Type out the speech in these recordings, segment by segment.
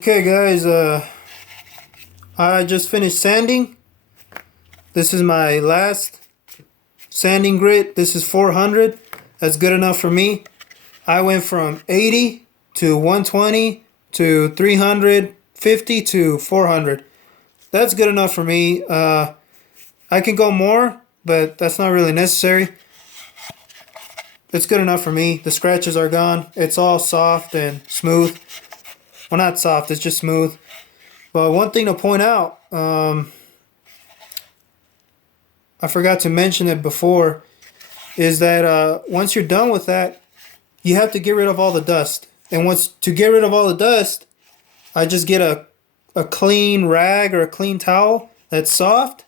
Okay guys, I just finished sanding. This is my last sanding grit. This is 400. That's good enough for me. I went from 80 to 120 to 350 to 400. That's good enough for me. I can go more, but that's not really necessary. It's good enough for me. The scratches are gone. It's all soft and smooth. Well, not soft, it's just smooth. But one thing to point out, I forgot to mention it before, is that once you're done with that, you have to get rid of all the dust. And once to get rid of all the dust, I just get a clean rag or a clean towel that's soft,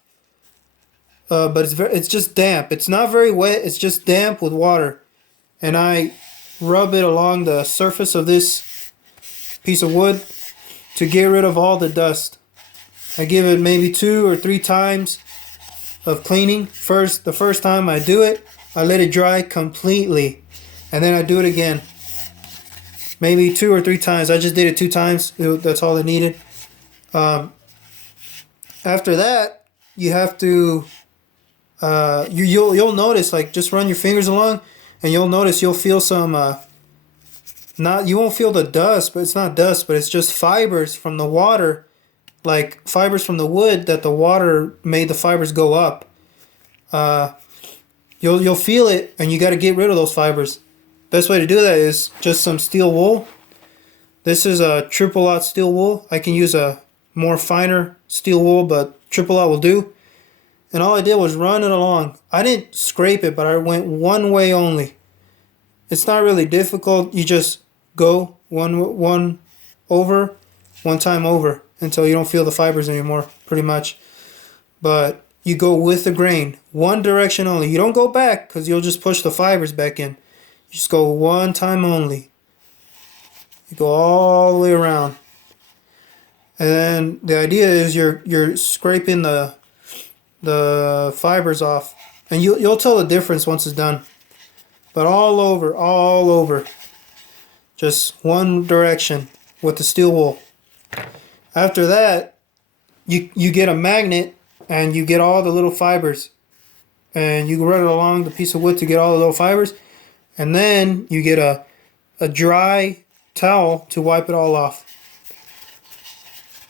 but it's just damp. It's not very wet. It's just damp with water, and I rub it along the surface of this piece of wood to get rid of all the dust. I give it maybe 2 or 3 times of cleaning. The first time I do it, I let it dry completely, and then I do it again. Maybe 2 or 3 times. I just did it 2 times. That's all it needed. After that, you have to. You'll notice, like, just run your fingers along, and you'll notice you'll feel some. Not you won't feel the dust, but it's not dust, but it's just fibers from the water, like fibers from the wood that the water made the fibers go up. Uh, you'll feel it, and you got to get rid of those fibers. Best way to do that is just some steel wool. This is a triple aught steel wool. I can use a more finer steel wool, but triple aught will do. And all I did was run it along. I didn't scrape it, but I went one way only. It's not really difficult. You just go one over, one time over until you don't feel the fibers anymore, pretty much. But you go with the grain, one direction only. You don't go back because you'll just push the fibers back in. You just go one time only. You go all the way around. And then the idea is you're scraping the fibers off. And you'll tell the difference once it's done. But all over. Just one direction with the steel wool. After that, you get a magnet and you get all the little fibers. And you run it along the piece of wood to get all the little fibers. And then you get a dry towel to wipe it all off.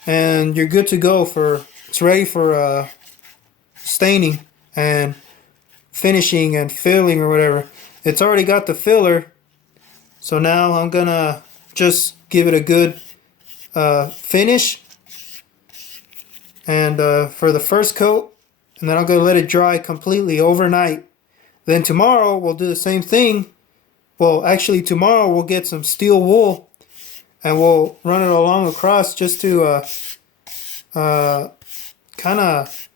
And you're good to go it's ready for staining and finishing and filling or whatever. It's already got the filler. So now I'm gonna just give it a good finish. And for the first coat, and then I'm gonna let it dry completely overnight. Then tomorrow we'll do the same thing. Well, actually tomorrow we'll get some steel wool and we'll run it along across just to kind of,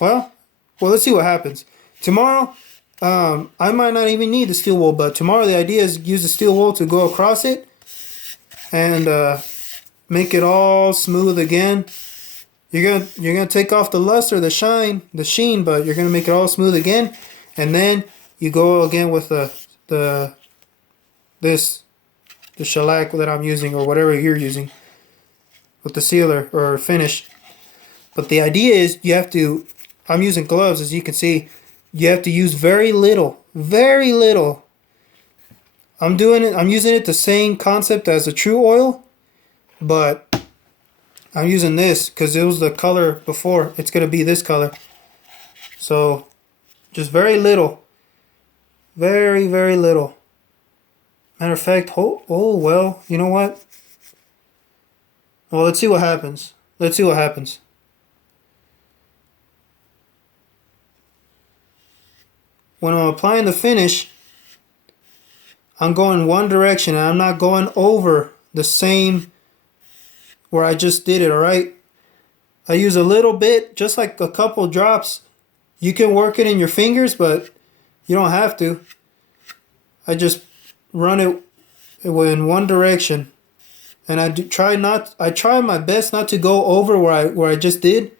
well, let's see what happens. Tomorrow, I might not even need the steel wool, but tomorrow the idea is use the steel wool to go across it and make it all smooth again. You're gonna take off the luster, the sheen, but you're gonna make it all smooth again, and then you go again with the shellac that I'm using or whatever you're using with the sealer or finish. But the idea is I'm using gloves, as you can see. You have to use very little. I'm using it the same concept as the True Oil, but I'm using this because it was the color before. It's going to be this color. So just very little. Very little. Matter of fact, well, you know what? Well, let's see what happens. When I'm applying the finish, I'm going one direction and I'm not going over the same where I just did it, alright? I use a little bit, just like a couple drops. You can work it in your fingers, but you don't have to. I just run it in one direction. And I try my best not to go over where I just did.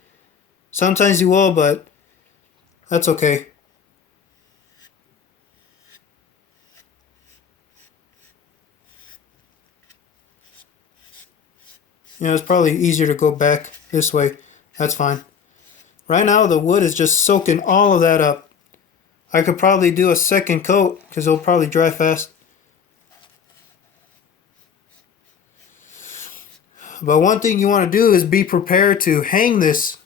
Sometimes you will, but that's okay. You know, it's probably easier to go back this way. That's fine. Right now the wood is just soaking all of that up. I could probably do a second coat because it'll probably dry fast. But one thing you want to do is be prepared to hang this.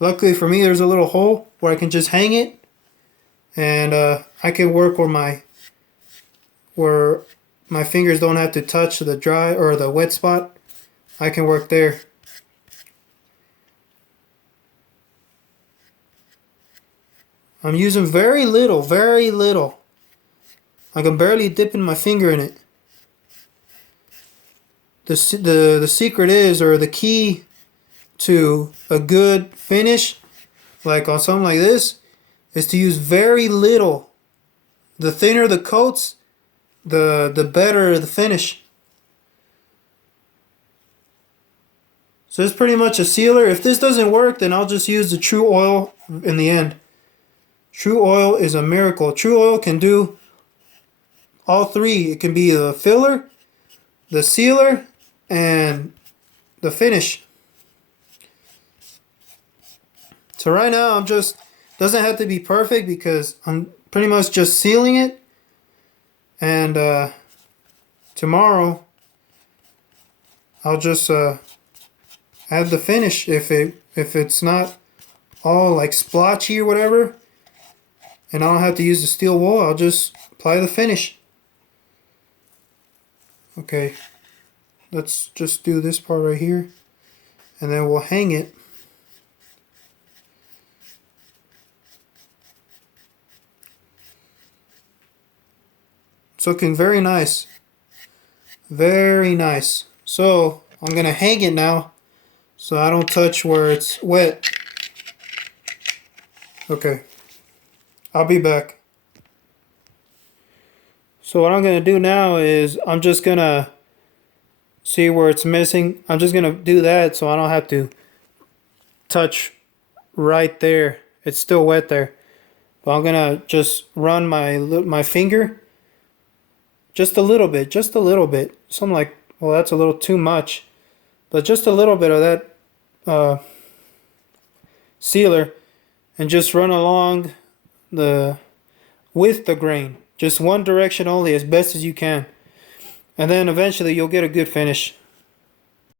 Luckily for me, there's a little hole where I can just hang it, and I can work where my fingers don't have to touch the dry or the wet spot. I can work there. I'm using very little, very little. I can barely dip in my finger in it. The secret is, or the key to a good finish, like on something like this, is to use very little. The thinner the coats, the better the finish. So it's pretty much a sealer. If this doesn't work, then I'll just use the True Oil in the end. True Oil is a miracle. True Oil can do all three. It can be the filler, the sealer, and the finish. So right now I'm just, doesn't have to be perfect because I'm pretty much just sealing it, and tomorrow I'll just add the finish if it's not all like splotchy or whatever, and I don't have to use the steel wool. I'll just apply the finish. Okay, let's just do this part right here, and then we'll hang it. It's looking very nice. Very nice. So I'm gonna hang it now so I don't touch where it's wet. Okay, I'll be back. So what I'm gonna do now is I'm just gonna see where it's missing. I'm just gonna do that so I don't have to touch right there. It's still wet there. But I'm gonna just run my finger just a little bit, Something like, well, that's a little too much. But just a little bit of that sealer, and just run along with the grain. Just one direction only, as best as you can. And then eventually you'll get a good finish.